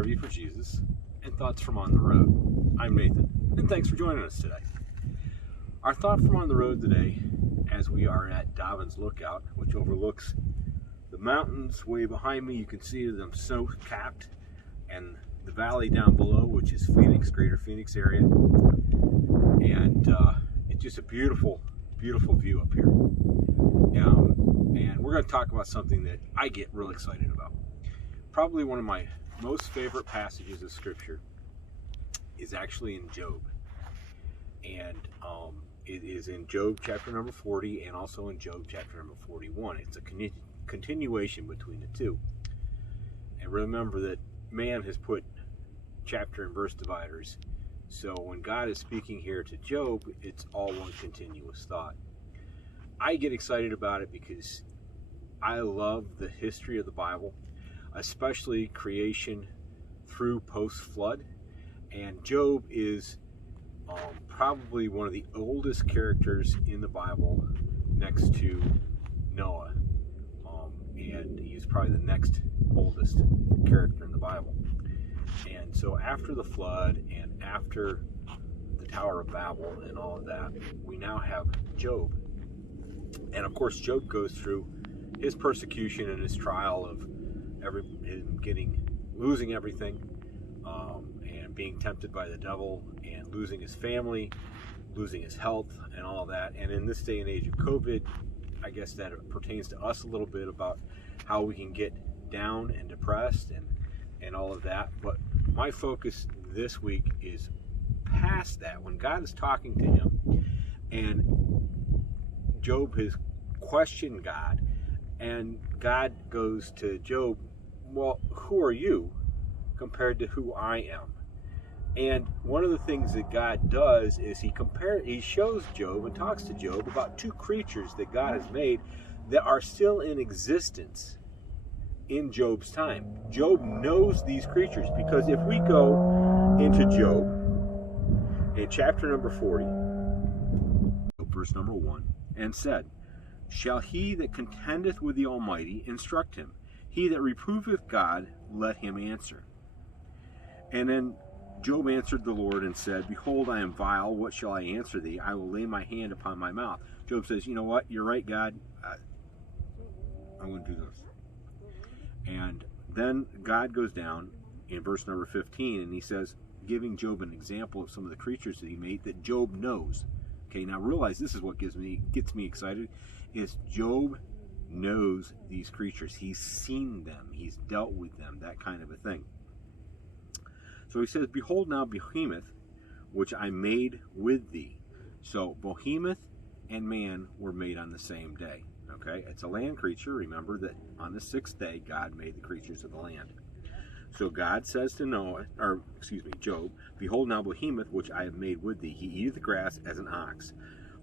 RV4Jesus and Thoughts from on the Road. I'm Nathan, and thanks for joining us today. Our thought from on the road today, as we are at Dobbins Lookout, which overlooks the mountains way behind me. You can see them snow-capped, and the valley down below, which is Phoenix, greater Phoenix area. And it's just a beautiful, beautiful view up here. And we're going to talk about something that I get real excited about. Probably one of my most favorite passages of Scripture is actually in Job. And it is in Job chapter number 40 and also in Job chapter number 41. It's a continuation between the two. And remember that man has put chapter and verse dividers. So when God is speaking here to Job, it's all one continuous thought. I get excited about it because I love the history of the Bible, especially creation through post-flood. And Job is probably one of the oldest characters in the Bible next to Noah. And he's probably the next oldest character in the Bible. And so after the flood and after the Tower of Babel and all of that, we now have Job. And of course, Job goes through his persecution and his trial of him losing everything, and being tempted by the devil, and losing his family, losing his health, and all that. And in this day and age of COVID, I guess that pertains to us a little bit about how we can get down and depressed and all of that. But my focus this week is past that, when God is talking to him, and Job has questioned God, and God goes to Job, well, who are you compared to who I am? And one of the things that God does is he shows Job and talks to Job about two creatures that God has made that are still in existence in Job's time. Job knows these creatures, because if we go into Job in chapter number 40, verse number 1, and said, shall he that contendeth with the Almighty instruct him? He that reproveth God, let him answer. And then Job answered the Lord and said, behold, I am vile. What shall I answer thee? I will lay my hand upon my mouth. Job says, you know what? You're right, God. I wouldn't do this. And then God goes down in verse number 15, and he says, giving Job an example of some of the creatures that he made that Job knows. Okay, now realize this is what gets me excited, is Job knows these creatures. He's seen them. He's dealt with them, that kind of a thing. So he says, behold now behemoth, which I made with thee. So behemoth and man were made on the same day. Okay, it's a land creature. Remember that on the sixth day, God made the creatures of the land. So God says to Job, behold now behemoth, which I have made with thee. He eateth the grass as an ox.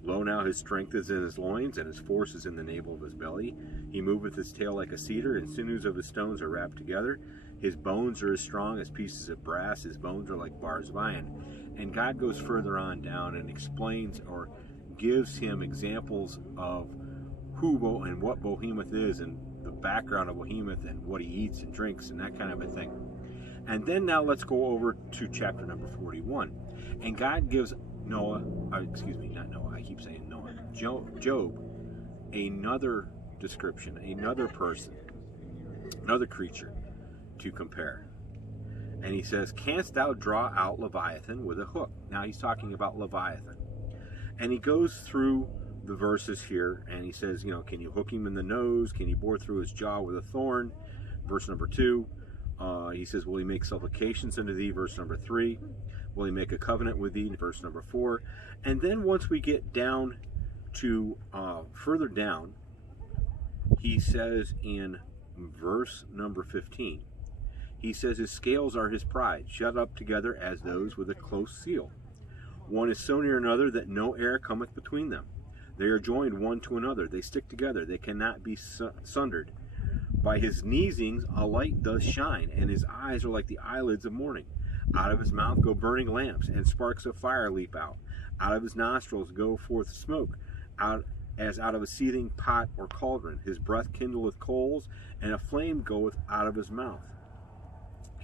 Lo, now his strength is in his loins, and his force is in the navel of his belly. He moveth his tail like a cedar, and sinews of his stones are wrapped together. His bones are as strong as pieces of brass. His bones are like bars of iron. And God goes further on down and explains or gives him examples of who and what behemoth is, and the background of behemoth, and what he eats and drinks, and that kind of a thing. And then now let's go over to chapter number 41. And God gives Job another description, another person, another creature to compare. And he says, canst thou draw out Leviathan with a hook? Now he's talking about Leviathan. And he goes through the verses here, and he says, can you hook him in the nose? Can you bore through his jaw with a thorn? Verse number 2. He says, will he make supplications unto thee? Verse number 3. Will he make a covenant with thee? Verse number 4. And then once we get down to further down, he says in verse number 15, he says, his scales are his pride, shut up together as those with a close seal. One is so near another that no air cometh between them. They are joined one to another. They stick together. They cannot be sundered. By his sneezings a light does shine, and his eyes are like the eyelids of morning. Out of his mouth go burning lamps, and sparks of fire leap out. Out of his nostrils go forth smoke, as out of a seething pot or cauldron. His breath kindleth coals, and a flame goeth out of his mouth.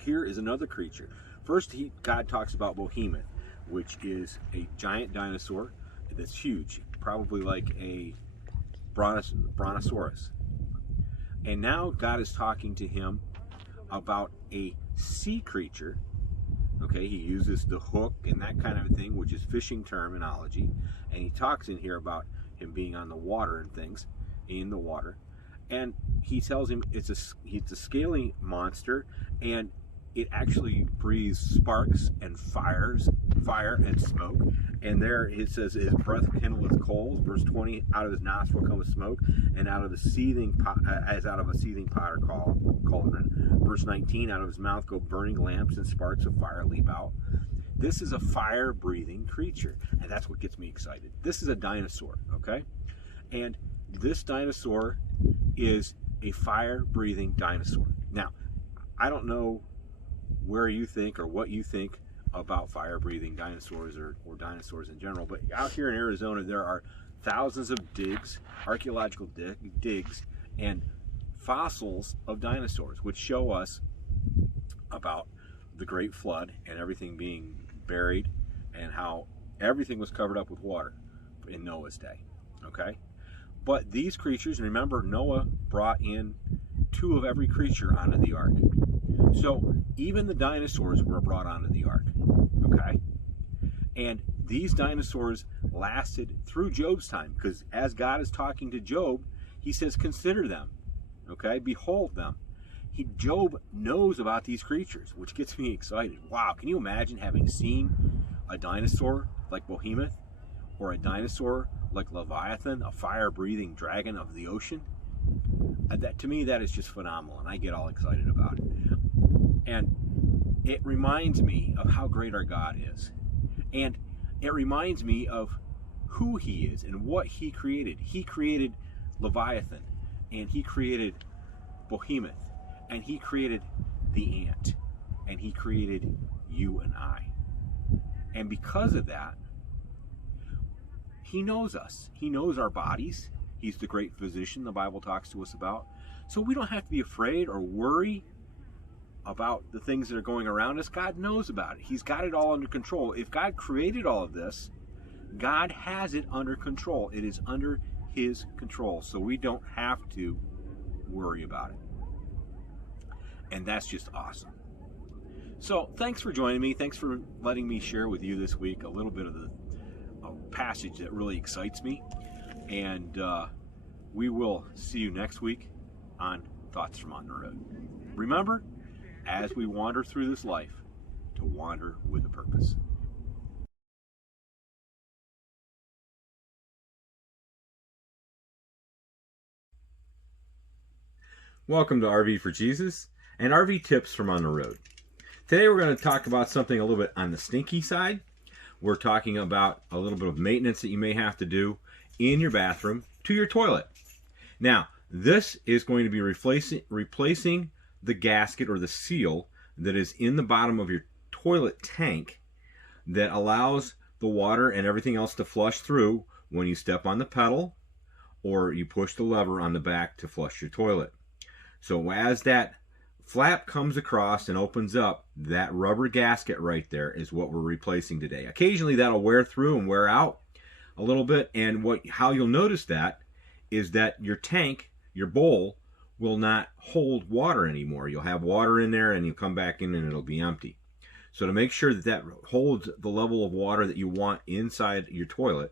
here is another creature. First, God talks about Behemoth, which is a giant dinosaur that's huge, probably like a brontosaurus. And now God is talking to him about a sea creature. Okay, he uses the hook and that kind of thing, which is fishing terminology. And he talks in here about him being on the water and things, in the water. And he tells him it's a scaly monster, and it actually breathes sparks and fire and smoke. And there it says, his breath kindleth coals. Verse 20, out of his nostril cometh smoke, and out of the seething pot, as out of a seething pot or cauldron. Verse 19, out of his mouth go burning lamps, and sparks of fire leap out. This is a fire-breathing creature, and that's what gets me excited. This is a dinosaur, okay? And this dinosaur is a fire-breathing dinosaur. Now, I don't know where you think or what you think about fire-breathing dinosaurs or dinosaurs in general, but out here in Arizona there are thousands of digs, archaeological digs, and fossils of dinosaurs, which show us about the Great Flood and everything being buried and how everything was covered up with water in Noah's day, okay? But these creatures, remember, Noah brought in 2 of every creature onto the ark. So even the dinosaurs were brought onto the ark, okay? And these dinosaurs lasted through Job's time, because as God is talking to Job, he says, consider them, okay? Behold them. Job knows about these creatures, which gets me excited. Wow, can you imagine having seen a dinosaur like Behemoth, or a dinosaur like Leviathan, a fire-breathing dragon of the ocean? That, to me, that is just phenomenal, and I get all excited about it. And it reminds me of how great our God is. And it reminds me of who he is and what he created. He created Leviathan, and he created Behemoth, and he created the ant, and he created you and I. And because of that, he knows us. He knows our bodies. He's the great physician the Bible talks to us about. So we don't have to be afraid or worry about the things that are going around us. God knows about it. He's got it all under control. If God created all of this, God has it under control. It is under his control. So we don't have to worry about it. And that's just awesome. So thanks for joining me. Thanks for letting me share with you this week a little bit of the passage that really excites me. And we will see you next week on Thoughts from On the Road. Remember, as we wander through this life, to wander with a purpose. Welcome to RV4Jesus and RV Tips from On the Road. Today we're going to talk about something a little bit on the stinky side. We're talking about a little bit of maintenance that you may have to do in your bathroom to your toilet. Now, this is going to be replacing the gasket or the seal that is in the bottom of your toilet tank that allows the water and everything else to flush through when you step on the pedal or you push the lever on the back to flush your toilet. So as that flap comes across and opens up, that rubber gasket right there is what we're replacing today. Occasionally that'll wear through and wear out a little bit, and how you'll notice that is that your tank, your bowl, will not hold water anymore. You'll have water in there and you'll come back in and it'll be empty. So to make sure that that holds the level of water that you want inside your toilet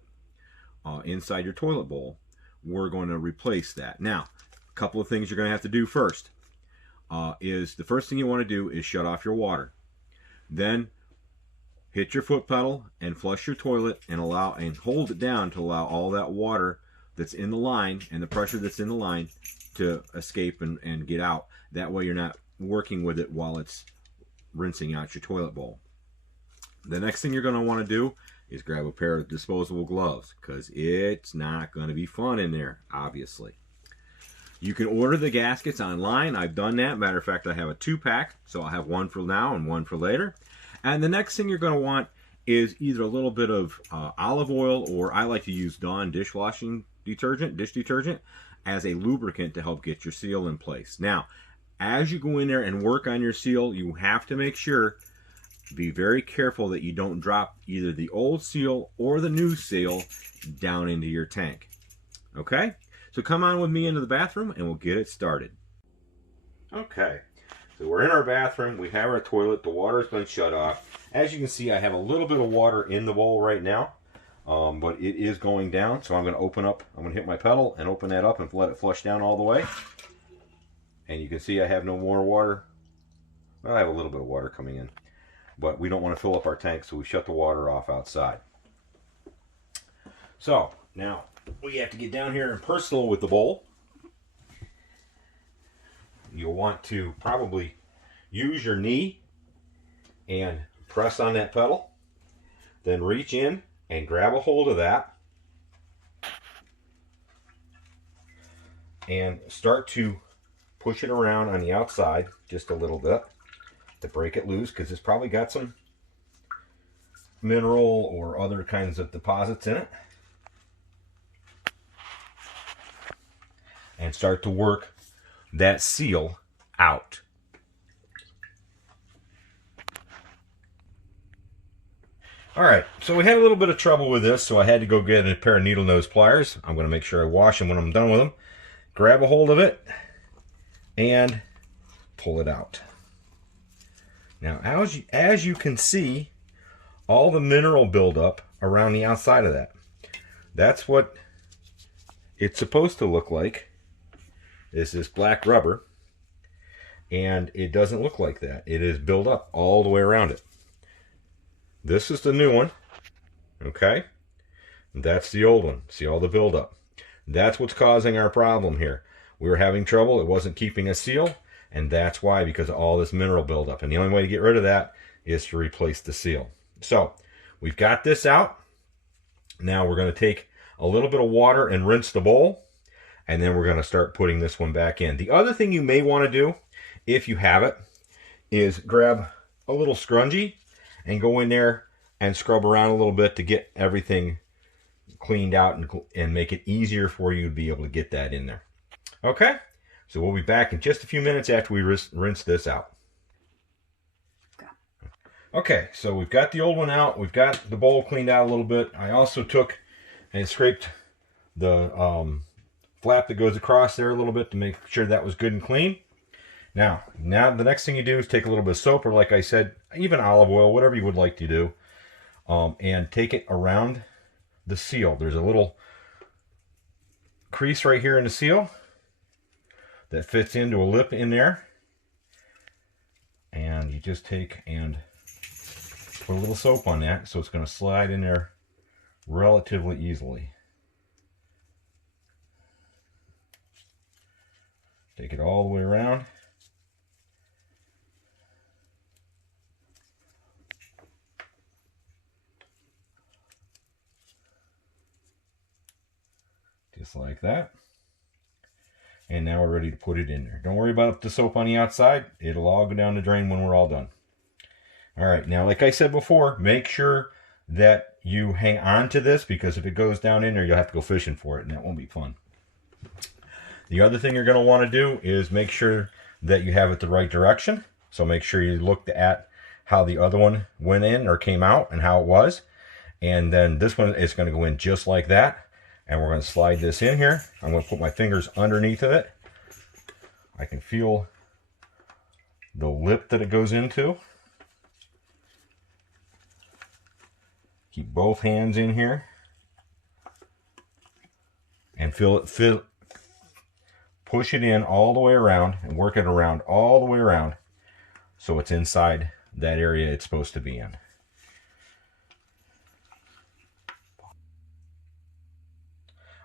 bowl, we're going to replace that. Now, a couple of things you're going to have to do first. The first thing you want to do is shut off your water. Then hit your foot pedal and flush your toilet and hold it down to allow all that water that's in the line and the pressure that's in the line to escape and get out. That way you're not working with it while it's rinsing out your toilet bowl. The next thing you're going to want to do is grab a pair of disposable gloves, because it's not going to be fun in there, obviously. You can order the gaskets online. I've done that. Matter of fact, I have a 2-pack, so I'll have one for now and one for later. And the next thing you're going to want is either a little bit of olive oil, or I like to use Dawn dish detergent, as a lubricant to help get your seal in place. Now, as you go in there and work on your seal, you have to make sure, be very careful that you don't drop either the old seal or the new seal down into your tank. Okay? So come on with me into the bathroom and we'll get it started. Okay, so we're in our bathroom. We have our toilet. The water's been shut off. As you can see, I have a little bit of water in the bowl right now, but it is going down. So I'm going to open up. I'm going to hit my pedal and open that up and let it flush down all the way. And you can see I have no more water. Well, I have a little bit of water coming in, but we don't want to fill up our tank, so we shut the water off outside. So now we have to get down here and personal with the bowl. You'll want to probably use your knee and press on that pedal. Then reach in and grab a hold of that. And start to push it around on the outside just a little bit to break it loose, because it's probably got some mineral or other kinds of deposits in it. And start to work that seal out. Alright, so we had a little bit of trouble with this, so I had to go get a pair of needle nose pliers. I'm going to make sure I wash them when I'm done with them. Grab a hold of it and pull it out. Now, as you can see, all the mineral buildup around the outside of that. That's what it's supposed to look like, is this black rubber. And it doesn't look like that. It is built up all the way around it. This is the new one. Okay? That's the old one. See all the buildup. That's what's causing our problem here. We were having trouble. It wasn't keeping a seal. And that's why, because of all this mineral buildup. And the only way to get rid of that is to replace the seal. So, we've got this out. Now we're going to take a little bit of water and rinse the bowl. And then we're going to start putting this one back in. The other thing you may want to do, if you have it, is grab a little scrunchie and go in there and scrub around a little bit to get everything cleaned out and make it easier for you to be able to get that in there. Okay, so we'll be back in just a few minutes after we rinse this out. Okay, so we've got the old one out. We've got the bowl cleaned out a little bit. I also took and scraped the flap that goes across there a little bit to make sure that was good and clean. Now the next thing you do is take a little bit of soap, or like I said, even olive oil, whatever you would like to do, and take it around the seal. There's a little crease right here in the seal that fits into a lip in there, and you just take and put a little soap on that, so it's going to slide in there relatively easily. Take it all the way around. Just like that. And now we're ready to put it in there. Don't worry about the soap on the outside. It'll all go down the drain when we're all done. Alright, now like I said before, make sure that you hang on to this, because if it goes down in there, you'll have to go fishing for it, and that won't be fun. The other thing you're going to want to do is make sure that you have it the right direction. So make sure you looked at how the other one went in or came out and how it was. And then this one is going to go in just like that. And we're going to slide this in here. I'm going to put my fingers underneath of it. I can feel the lip that it goes into. Keep both hands in here. And push it in all the way around and work it around all the way around so it's inside that area it's supposed to be in.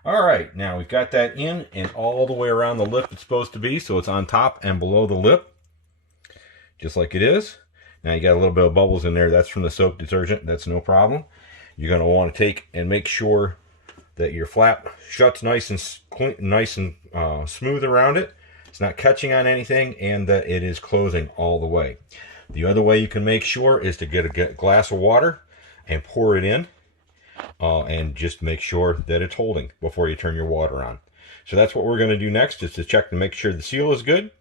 Alright, now we've got that in and all the way around the lip it's supposed to be, so it's on top and below the lip, just like it is. Now you got a little bit of bubbles in there. That's from the soap detergent. That's no problem. You're going to want to take and make sure that your flap shuts nice and clean, nice and smooth around it. It's not catching on anything, and that it is closing all the way. The other way you can make sure is to get a glass of water and pour it in, and just make sure that it's holding before you turn your water on. So that's what we're going to do next, is to check to make sure the seal is good,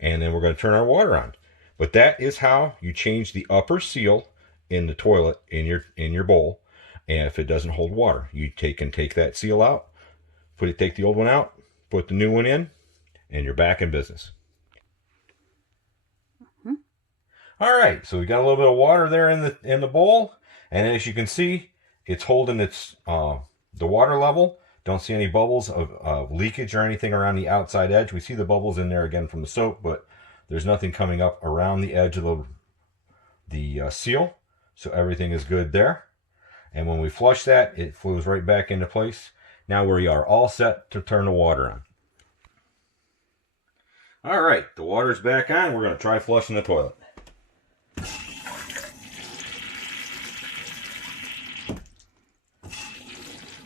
and then we're going to turn our water on. But that is how you change the upper seal in the toilet in your bowl. And if it doesn't hold water, you can take that seal out, take the old one out, put the new one in, and you're back in business. All right, so we got a little bit of water there in the bowl, and as you can see, it's holding its the water level. Don't see any bubbles of leakage or anything around the outside edge. We see the bubbles in there again from the soap, but there's nothing coming up around the edge of the seal, so everything is good there. And when we flush that, it flows right back into place. Now we are all set to turn the water on. All right, the water's back on. We're going to try flushing the toilet.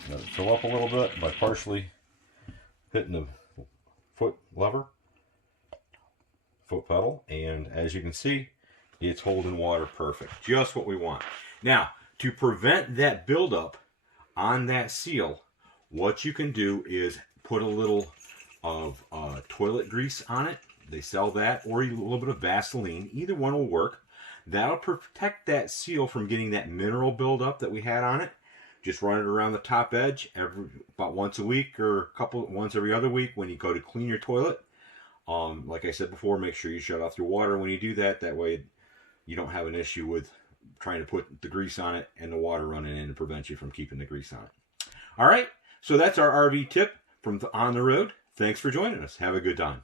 Let it fill up a little bit by partially hitting the foot pedal, and as you can see, it's holding water perfect. Just what we want. Now, to prevent that buildup on that seal, what you can do is put a little of toilet grease on it. They sell that, or a little bit of Vaseline. Either one will work. That'll protect that seal from getting that mineral buildup that we had on it. Just run it around the top edge about once a week, or once every other week when you go to clean your toilet. Like I said before, make sure you shut off your water when you do that. That way you don't have an issue with trying to put the grease on it and the water running in and prevent you from keeping the grease on it. All right, so that's our RV tip from On the Road. Thanks for joining us. Have a good time.